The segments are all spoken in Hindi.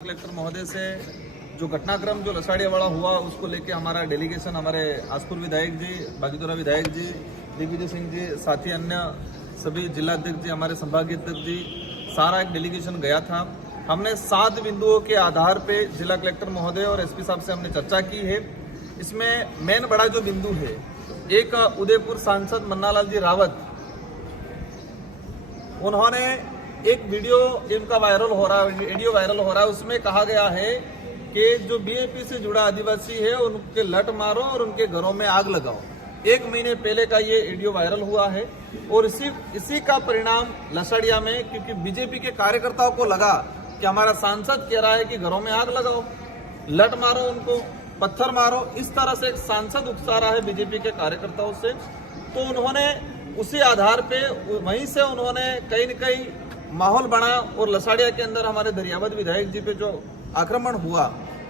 कलेक्टर महोदय से जो घटनाक्रम जो लसाड़िया वाला हुआ उसको लेके हमारा डेलीगेशन हमारे आसपुर विधायक जी, बागीतोरा विधायक जी, दिग्विजय सिंह जी, साथी अन्य सभी जिलाध्यक्ष जी, हमारे संभागीय अध्यक्ष जी, सारा एक डेलीगेशन गया था। हमने 7 बिंदुओं के आधार पे जिला कलेक्टर महोदय और एसपी साहब से हमने चर्चा की है। इसमें मेन बड़ा जो बिंदु है, एक उदयपुर सांसद मन्नालाल जी रावत, उन्होंने एक वीडियो इनका वायरल हो रहा है, वीडियो वायरल हो रहा है, उसमें कहा गया है कि जो बीएपी से जुड़ा आदिवासी है उनके लट मारो और उनके घरों में आग लगाओ। 1 महीने पहले का ये वीडियो वायरल हुआ है और इसी का परिणाम लसाड़िया में, क्योंकि बीजेपी के कार्यकर्ताओं को लगा कि हमारा सांसद कह रहा है कि घरों में आग लगाओ, लट मारो, उनको पत्थर मारो, इस तरह से एक सांसद उकसा रहा है बीजेपी के कार्यकर्ताओं से। तो उन्होंने उसी आधार पे वहीं से उन्होंने कहीं न कहीं माहौल बना और लसाड़िया के अंदर हमारे दरियावद विधायक जी पे जो आक्रमण हुआ,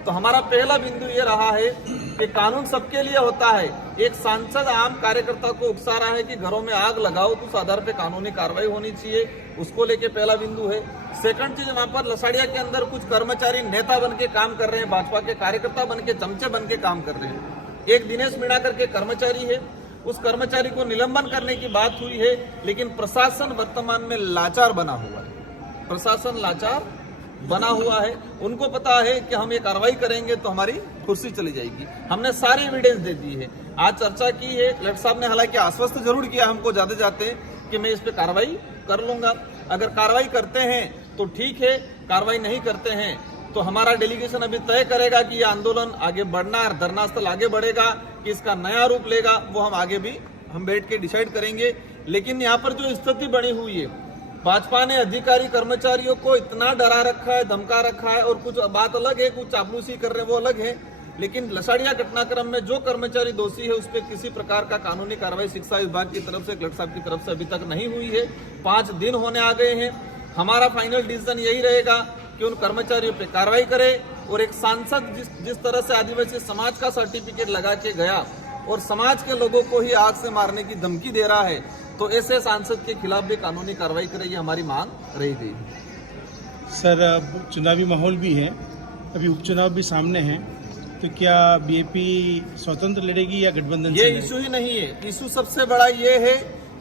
तो हमारा पहला बिंदु ये रहा है कि कानून सबके लिए होता है। एक सांसद आम कार्यकर्ता को उकसा रहा है कि घरों में आग लगाओ, तो उस आधार पे कानूनी कार्रवाई होनी चाहिए, उसको लेके पहला बिंदु है। सेकंड चीज, वहां पर लसाड़िया के अंदर कुछ कर्मचारी नेता बन के काम कर रहे हैं, भाजपा के कार्यकर्ता बन के, चमचे बन के काम कर रहे हैं। एक दिनेश मीणा करके कर्मचारी है, उस कर्मचारी को निलंबन करने की बात हुई है, लेकिन प्रशासन वर्तमान में लाचार बना हुआ है। प्रशासन लाचार बना हुआ है, उनको पता है कि हम ये कार्रवाई करेंगे तो हमारी कुर्सी चली जाएगी। हमने सारी एविडेंस दे दी है, आज चर्चा की है। कलेक्टर साहब ने हालांकि आश्वस्त जरूर किया हमको जाते जाते कि मैं इस पे कार्रवाई कर लूंगा। अगर कार्रवाई करते हैं तो ठीक है, कार्रवाई नहीं करते हैं तो हमारा डेलीगेशन अभी तय करेगा कि ये आंदोलन आगे बढ़ना है, धरना स्थल आगे बढ़ेगा कि इसका नया रूप लेगा, वो हम आगे भी हम बैठ के डिसाइड करेंगे। लेकिन यहाँ पर जो स्थिति बनी हुई है, भाजपा ने अधिकारी कर्मचारियों को इतना डरा रखा है, धमका रखा है, और कुछ बात अलग है, कुछ चापलूसी कर रहे हैं वो अलग है, लेकिन लसाड़िया घटनाक्रम में जो कर्मचारी दोषी है उस पर किसी प्रकार का कानूनी कार्रवाई शिक्षा विभाग की तरफ से, कलेक्टर साहब की तरफ से अभी तक नहीं हुई है। 5 दिन होने आ गए हैं। हमारा फाइनल डिसीजन यही रहेगा कि उन कर्मचारियों पे कार्रवाई करे, और एक सांसद जिस तरह से आदिवासी समाज का सर्टिफिकेट लगा के गया और समाज के लोगों को ही आग से मारने की धमकी दे रहा है, तो ऐसे सांसद के खिलाफ भी कानूनी कार्रवाई करे, ये हमारी मांग रही गई। सर, अब चुनावी माहौल भी है, अभी उपचुनाव भी सामने है, तो क्या बीएपी स्वतंत्र लड़ेगी या गठबंधन ये से? इशू ही नहीं है। इशू सबसे बड़ा ये है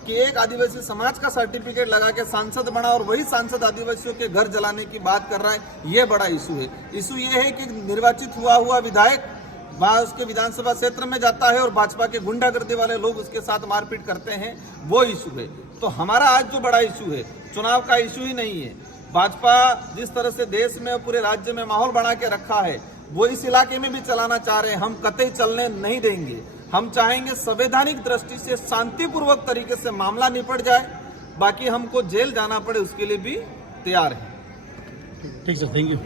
कि एक आदिवासी समाज का सर्टिफिकेट लगा के सांसद बना और वही सांसद आदिवासियों के घर जलाने की बात कर रहा है, ये बड़ा इशू है। इशू ये है कि निर्वाचित हुआ विधायक वहां उसके विधानसभा क्षेत्र में जाता है और भाजपा के गुंडागर्दी वाले लोग उसके साथ मारपीट करते हैं, वो इशू है। तो हमारा आज जो बड़ा इशू है, चुनाव का इशू ही नहीं है। भाजपा जिस तरह से देश में पूरे राज्य में माहौल बना के रखा है, वो इस इलाके में भी चलाना चाह रहे हैं। हम कतई चलने नहीं देंगे। हम चाहेंगे संवैधानिक दृष्टि से शांतिपूर्वक तरीके से मामला निपट जाए, बाकी हमको जेल जाना पड़े उसके लिए भी तैयार है। ठीक सर, थैंक यू।